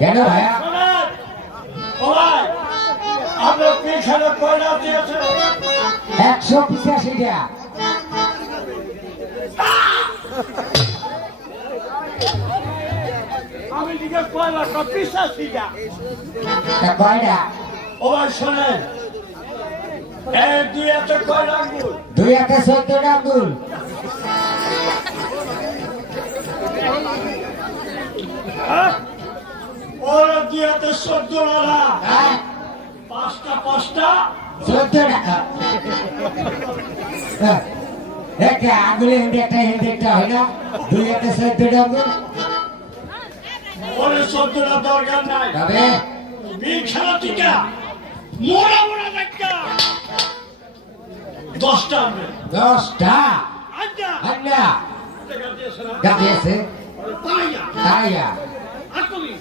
কেন ভাইয়া ও ভাই আপনার পিছনে কয়টা দিয়েছে 185 টাকা আমি দিকে কয়লা 85 টাকা কয়টা ও ভাই শোনেন এই দুই একটা কয়লা আঙ্গুল দুই একটা 14টা আঙ্গুল ওরা দুই একটা 14 টাকা পাঁচটা 14 টাকা একটা আঙ্গুলে হেঁটে একটা হয় না দুই একটা 14টা আঙ্গুল ওরে 14টা দরকার নাই তবে বিল খেলা টিকা মোড়া মোড়া দেখা 10টা আনবে 10টা আচ্ছা আন্না টাকা দিয়েছে না গাড়ি আছে তাইয়া তাইয়া আকুলি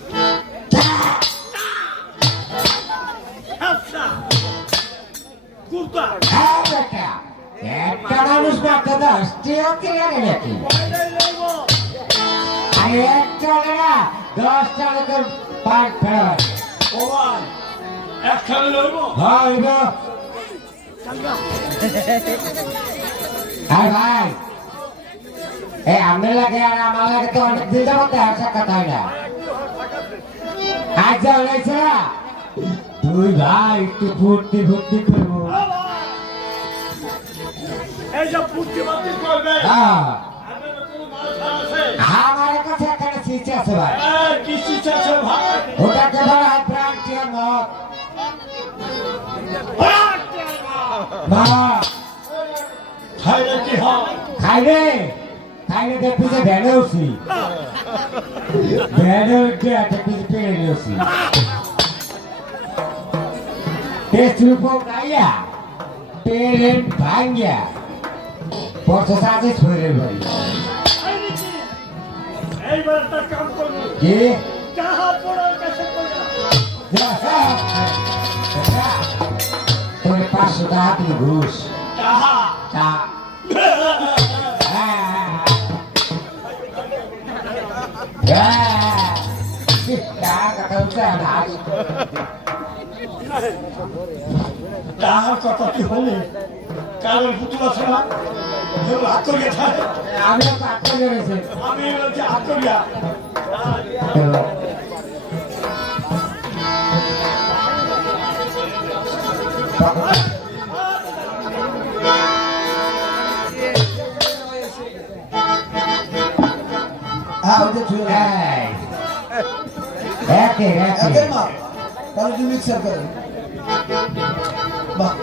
আচ্ছা কুর্তা একটা মানুষ মাত্র 10টি হতে গেলে নাকি আর একটা না 10টা লোকের পার ফেরত ও ভাই একখানে লইব হইব আর ভাই আমরা লাগে আর আমার লাগে তো অনেক দিন যাবো সাক্ষাৎ হয় না আজ যা হয়েছে না তুই ভাই একটু ফুর্তি করবো এই যে ফুর্তি বাতি করবে আমার কাছে একটা চিঠি আছে ভাই কি চিঠি আছে ভাই ওটাকে বলা হয় প্রান্তীয় মত খাইলে কি হয় খাইলে দেখবি যে ভ্যানে উঠছি ভ্যানে উঠে একটা কিছু পেরে নিয়েছি টেস্টের উপর গাইয়া পেরেন্ট ভাঙ্গিয়া পথে আছে ছড়ে বাড়ি এইবার একটা কাম করবো কি যাহা পড়ার কাছে কইরা তোর 500 টাকা তুই ঘুষ যাহা তাহার কথা কি হলে কারণ পুতুল আছে না হাত করিয়া থাকে আমি আমি বলছি হাত করিয়া মিক্সার করেন বাহ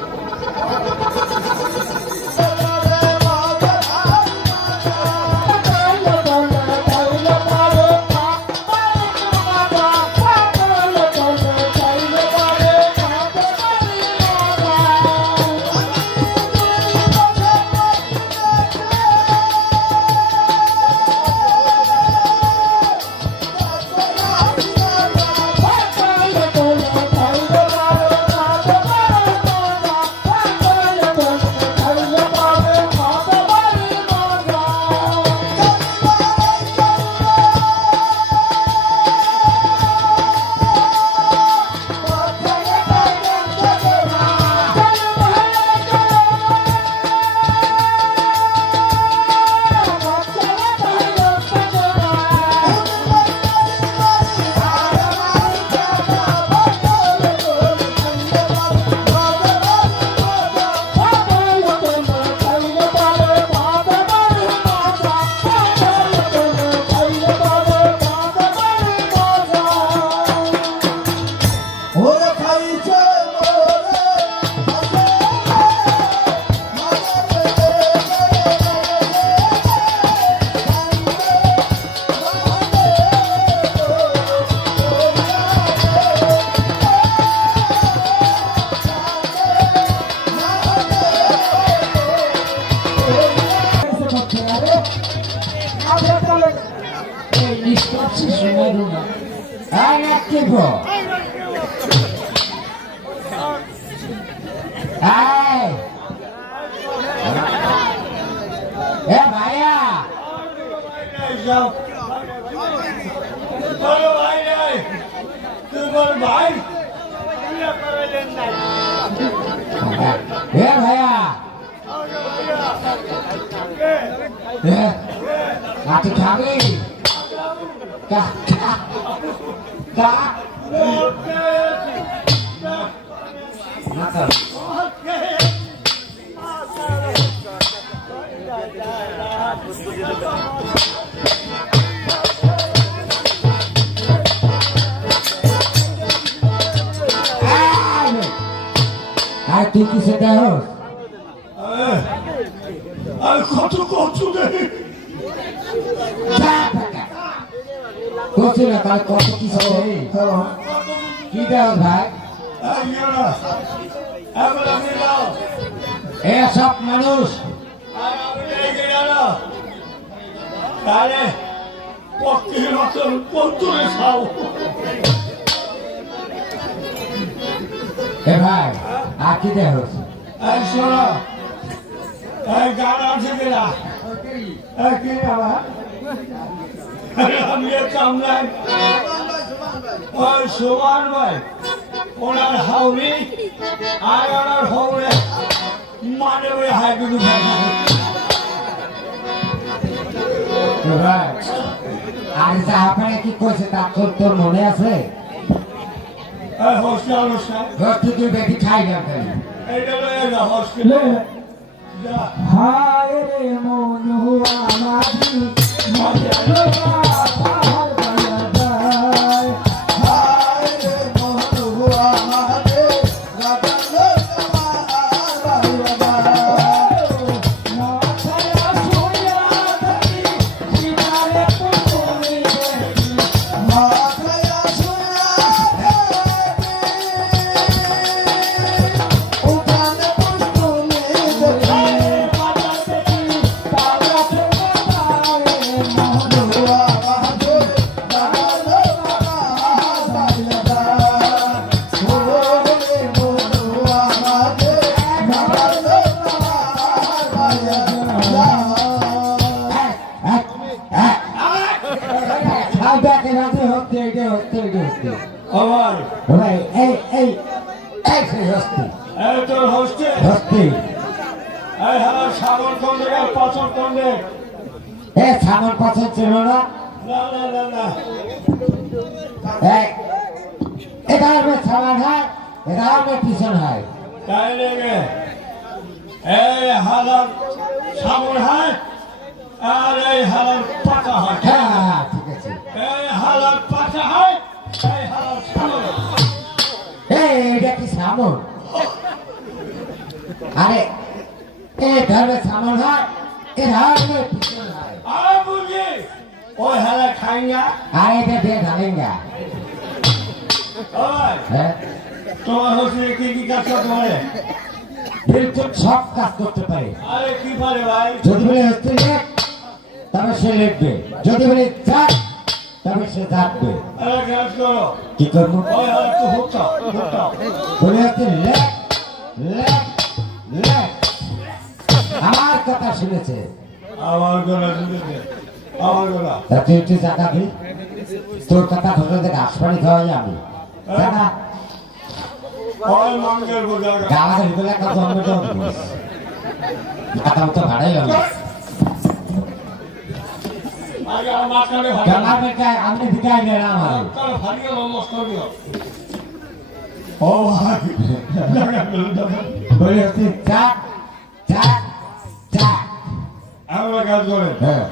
ভাই এ ভাইয়া তুই খাবি আর তুই কিসে দেহ আর কত কত নেই করছি না তাহলে কত কিসে কি দেহ ভাই এসব মানুষ তাহলে পক্ষের মতন পন্তরে খাও এ ভাই আর কি দেহ এই শোনো এই গান আছে কিনা কি আমার আমি কামলাই ওই সোমান ভাই ওনার হাউরি আর ওনার হাউরে মানে ওই হাইগুলো ভাই আর যা আপনারা কি করছে তা তোর মনে আছে হোস্টেল তুই বেশি খাই না এইটা হোস্টেল হায় রে মন হুয়া মাঝি মজা আমার ভাই এই এই এই সেই হস্তি এই তোর হোস্টেল হস্তি এই হ্যাঁ সাগর কন্ডে পাথর কন্ডে এ ছাগল পাথর ছিল না না না না না এটা আমার ছাগল হয় এটা আমার পিছন হয় তাই লেগে এই হালার সাগর হয় আর এই হালার পাকা হয় হ্যাঁ হ্যাঁ ঠিক আছে এই হালার পাকা হয় এই হালার সাগর এটা কি সামন আরে এ ধর্মের সামন হয় এ ধর্মের পিছন হয় আর বুঝি ওই হালা খাই না আর এটা দিয়ে ঢালেঙ্গা ওই হ্যাঁ তোমার হোস্টেলে কি কি কাজ করতে পারে বিলকুল সব কাজ করতে পারে আরে কি পারে ভাই যদি বলে হচ্ছে লেখ তবে সে লিখবে যদি বলে যাক তবে সে যাকবে আরে কাজ করো কি করবো ওই হালা একটু হুকটাও হুকটাও বলে হচ্ছে লেখ লেখ লেখ আমার কথা শুনেছে আমার গলা শুনেছে আমার গলা তা তুই তুই টাকা দি তোর কথা ধরে দেখে আসপানি খাওয়াই আমি টাকা ওই মঙ্গের বোঝা গাওয়া ভিতরে একটা জন্ম টাকা তো ভাড়াই হবে আগে আমার মাথায় ভালো আমার বেটা আমি দিকাই নেই না আমার তার ভারিয়ে নমস্ত দিও ও ভাই বলে হচ্ছে চাক চাক চাক আমরা কাজ করে হ্যাঁ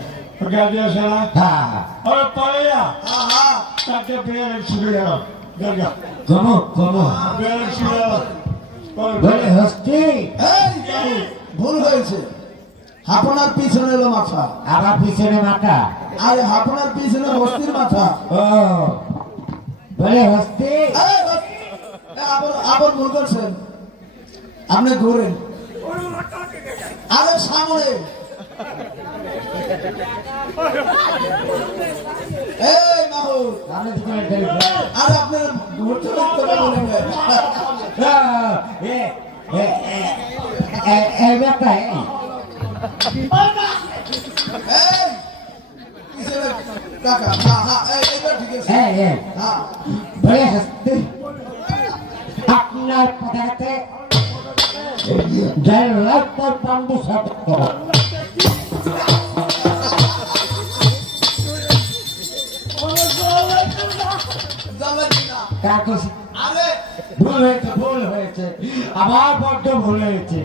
কাজ আসে না হ্যাঁ আরে পরে যা তাকে পেয়ারে ছুটে গেল দেখা কমো কমো পেয়ারে ছুটে গেল বলে হস্তি এই, ভুল হয়েছে আপনার পিছনে এলো মাথা আবার পিছনে মাথা আর আপনার পিছনে হস্তির মাথা ও বলে হস্তি এই, আবার ভুল করছেন আপনি ঘুরেন আরে সামনে এই মাহুর আমি দোকানে যাই আর আপনি ঘুরতে ঘুরতে বলেন এই বেটা এই পিছনে কাকা হ্যাঁ হ্যাঁ এইবার ঠিক আছে এই হ্যাঁ বলে হস্তি তোমার পদার্থে যার লাইফটার পান্ডু সাথে কাকু আরে ভুল হয়েছে আমার বড্ড ভুল হয়েছে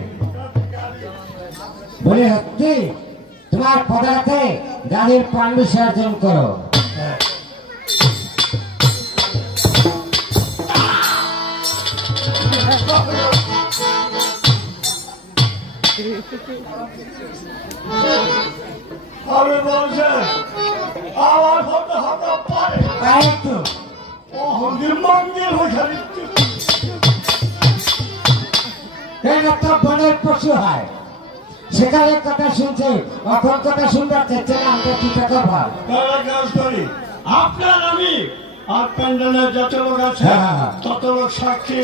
বলে সত্যি তোমার পদার্থে গাড়ির পান বিসর্জন করো আমি বলছেন আমার হতে হতে পারে তাই তো ও মন্দির ওইখানে এটা তো বনের পশু হয় সেখানে কথা শুনছে অখন কথা শুনবার চাইছে না আমরা কি টাকা ভাব তারা কাজ করি আপনার আমি আর প্যান্ডেলের যত লোক আছে হ্যাঁ। তত লোক সাক্ষী